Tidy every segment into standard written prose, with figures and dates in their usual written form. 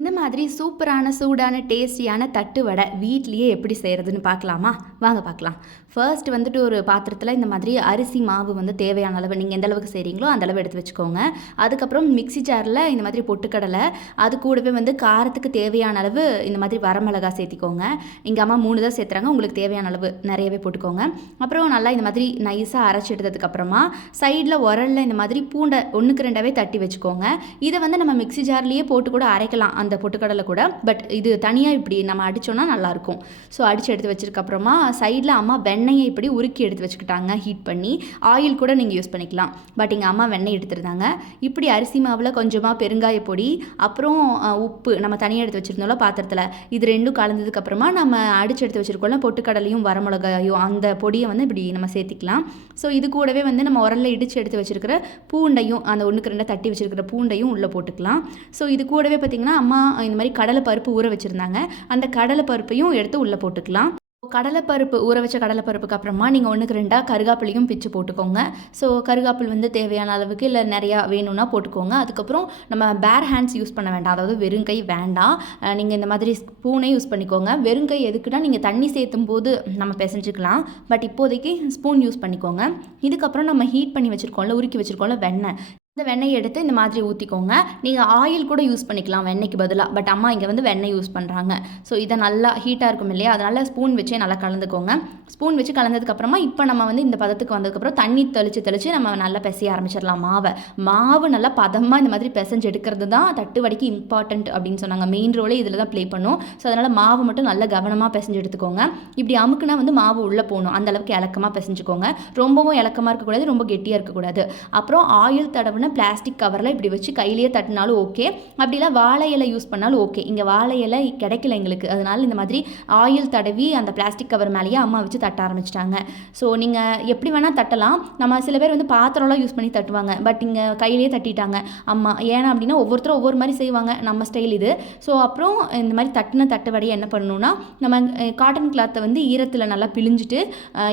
இந்த மாதிரி சூப்பரான, சூடான, டேஸ்டியான தட்டு வடை வீட்லயே எப்படி செய்றதுன்னு பார்க்கலாமா? வாங்க பார்க்கலாம். ஃபர்ஸ்ட் வந்துட்டு ஒரு பாத்திரத்தில இந்த மாதிரி அரிசி மாவு வந்து தேவையான அளவு நீங்க எந்த அளவுக்கு செய்றீங்களோ, அந்த அளவு எடுத்து வச்சுக்கோங்க. அதுக்கப்புறம் மிக்ஸி ஜார்ல இந்த மாதிரி பொட்டுக்கடலை, அது கூடவே வந்து காரத்துக்கு தேவையான அளவு இந்த மாதிரி வரமிளகா சேர்த்திக்கோங்க. எங்க அம்மா 3 தான் சேர்த்துறாங்க. உங்களுக்கு தேவையான அளவு நெறையவே போட்டுக்கோங்க. அப்புறம் நல்லா இந்த மாதிரி நைஸா அரைச்சு எடுத்ததுக்கப்புறமா, சைடுல உரல்ல இந்த மாதிரி பூண்ட 1க்கு 2ஆவே தட்டி வச்சுக்கோங்க. இத வந்து நம்ம மிக்ஸி ஜார்லயே போட்டு கூட அரைக்கலாம். அந்த பொட்டுக்கடலை கூட. பட் இது தனியாக இப்படி நம்ம அடித்தோன்னா நல்லாயிருக்கும். ஸோ அடித்து எடுத்து வச்சதுக்கப்புறமா சைடில் அம்மா வெண்ணெயை இப்படி உருக்கி எடுத்து வச்சுக்கிட்டாங்க ஹீட் பண்ணி. ஆயில் கூட நீங்கள் யூஸ் பண்ணிக்கலாம். பட் எங்கள் அம்மா வெண்ணெய் எடுத்துருந்தாங்க. இப்படி அரிசி மாவில் கொஞ்சமாக பெருங்காய பொடி, அப்புறம் உப்பு நம்ம தனியாக எடுத்து வச்சுருந்தோம்ல பாத்திரத்தில், இது 2ம் கலந்ததுக்கப்புறமா நம்ம அடித்து எடுத்து வச்சுருக்கோம்ல பொட்டுக்கடலையும் வரமிளகாயும், அந்த பொடியை வந்து இப்படி நம்ம சேர்த்திக்கலாம். ஸோ இது கூடவே வந்து நம்ம உரல்ல இடித்து எடுத்து வச்சுருக்கிற பூண்டையும், அந்த 1க்கு 2 தட்டி வச்சுருக்கிற பூண்டையும் உள்ளே போட்டுக்கலாம். ஸோ இது கூடவே பார்த்திங்கன்னா அம்மா இந்த மாதிரி கடலை பருப்பு ஊற வச்சுருந்தாங்க. அந்த கடலை பருப்பையும் எடுத்து உள்ளே போட்டுக்கலாம். கடலைப்பருப்பு ஊற வச்ச கடலைப்பருப்புக்கு அப்புறமா நீங்கள் 1க்கு 2ஆ கருகாப்பிலையும் பிச்சு போட்டுக்கோங்க. ஸோ கருகாப்பில் வந்து தேவையான அளவுக்கு இல்லை நிறையா வேணும்னா போட்டுக்கோங்க. அதுக்கப்புறம் நம்ம பேர் ஹேண்ட்ஸ் யூஸ் பண்ண வேண்டாம், அதாவது வெறுங்கை வேண்டாம். நீங்கள் இந்த மாதிரி ஸ்பூனே யூஸ் பண்ணிக்கோங்க. வெறுங்கை எதுக்குன்னா நீங்கள் தண்ணி சேர்த்தும் போது நம்ம பிசைஞ்சிக்கலாம். பட் இப்போதைக்கு ஸ்பூன் யூஸ் பண்ணிக்கோங்க. இதுக்கப்புறம் நம்ம ஹீட் பண்ணி வச்சுருக்கோம்ல, உருக்கி வச்சுருக்கோம்ல வெண்ணெய், இந்த வெண்ணெய் எடுத்து இந்த மாதிரி ஊற்றிக்கோங்க. நீங்கள் ஆயில் கூட யூஸ் பண்ணிக்கலாம் வெண்ணெய்க்கு பதிலாக. பட் அம்மா இங்கே வந்து வெண்ணெய் யூஸ் பண்ணுறாங்க. ஸோ இதை நல்லா ஹீட்டாக இருக்கும் இல்லையா, அதனால் ஸ்பூன் வச்சே நல்லா கலந்துக்கோங்க. ஸ்பூன் வச்சு கலந்ததுக்கப்புறமா இப்போ நம்ம வந்து இந்த பதத்துக்கு வந்ததுக்கப்புறம் தண்ணி தெளித்து நம்ம நல்லா பிசைய ஆரம்பிச்சிடலாம் மாவை. மாவு நல்லா பதமாக இந்த மாதிரி பிசைஞ்சு எடுக்கிறது தான் தட்டு வடைக்கு இம்பார்ட்டன்ட் அப்படின்னு சொன்னாங்க. மெயின் ரோலே இதில் தான் ப்ளே பண்ணும். ஸோ அதனால் மாவு மட்டும் நல்லா கவனமாக பிசைஞ்சு எடுத்துக்கோங்க. இப்படி அமுக்குனா வந்து மாவு உள்ளே போகணும். அந்தளவுக்கு இலக்கமாக பிசைஞ்சுக்கோங்க. ரொம்பவும் இலக்கமாக இருக்கக்கூடாது, ரொம்ப கெட்டியாக இருக்கக்கூடாது. அப்புறம் ஆயில் தடவுன பிளாஸ்டிக் கவரில் இப்படி வச்சு கையிலேயே தட்டினாலும் ஓகே, அப்படிலாம் வாழை இலை யூஸ் பண்ணாலும் ஓகே. இங்கே வாழை இலை கிடைக்கல எங்களுக்கு, அதனால் இந்த மாதிரி ஆயில் தடவி அந்த பிளாஸ்டிக் கவர் மேலேயே அம்மா வச்சு தட்ட ஆரம்பிச்சிட்டாங்க. ஸோ நீங்கள் எப்படி வேணால் தட்டலாம். நம்ம சில பேர் வந்து பாத்திரம்லாம் யூஸ் பண்ணி தட்டுவாங்க. பட் இங்கே கையிலேயே தட்டிட்டாங்க அம்மா. ஏன்னா அப்படின்னா ஒவ்வொருத்தரும் ஒவ்வொரு மாதிரி செய்வாங்க, நம்ம ஸ்டைல் இது. ஸோ அப்புறம் இந்த மாதிரி தட்டின தட்டு வடையை என்ன பண்ணணும்னா, நம்ம காட்டன் கிளாத்தை வந்து ஈரத்தில் நல்லா பிழிஞ்சிட்டு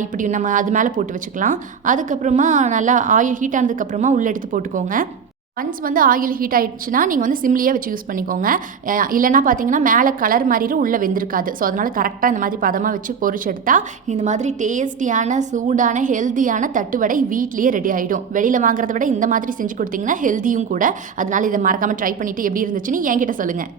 இப்படி நம்ம அது மேலே போட்டு வச்சுக்கலாம். அதுக்கப்புறமா நல்லா ஆயில் ஹீட் ஆனதுக்கப்புறமா உள்ளே எடுத்து போட்டுக்கோங்க. ஒன்ஸ் வந்து ஆயில் ஹீட் ஆகிடுச்சுன்னா நீங்கள் வந்து சிம்லியே வச்சு யூஸ் பண்ணிக்கோங்க. இல்லைனா பார்த்தீங்கன்னா மேலே கலர் மாறிடும், உள்ளே வெந்திருக்காது. ஸோ அதனால் கரெக்டாக இந்த மாதிரி பதமாக வச்சு பொரிச்சு எடுத்தால் இந்த மாதிரி டேஸ்டியான, சூடான, ஹெல்த்தியான தட்டு வடை வீட்லேயே ரெடி ஆகிடும். வெளியில் வாங்குறத விட இந்த மாதிரி செஞ்சு கொடுத்தீங்கன்னா ஹெல்த்தியும் கூட. அதனால் இதை மறக்காமல் ட்ரை பண்ணிவிட்டு எப்படி இருந்துச்சுன்னு என்கிட்ட சொல்லுங்கள்.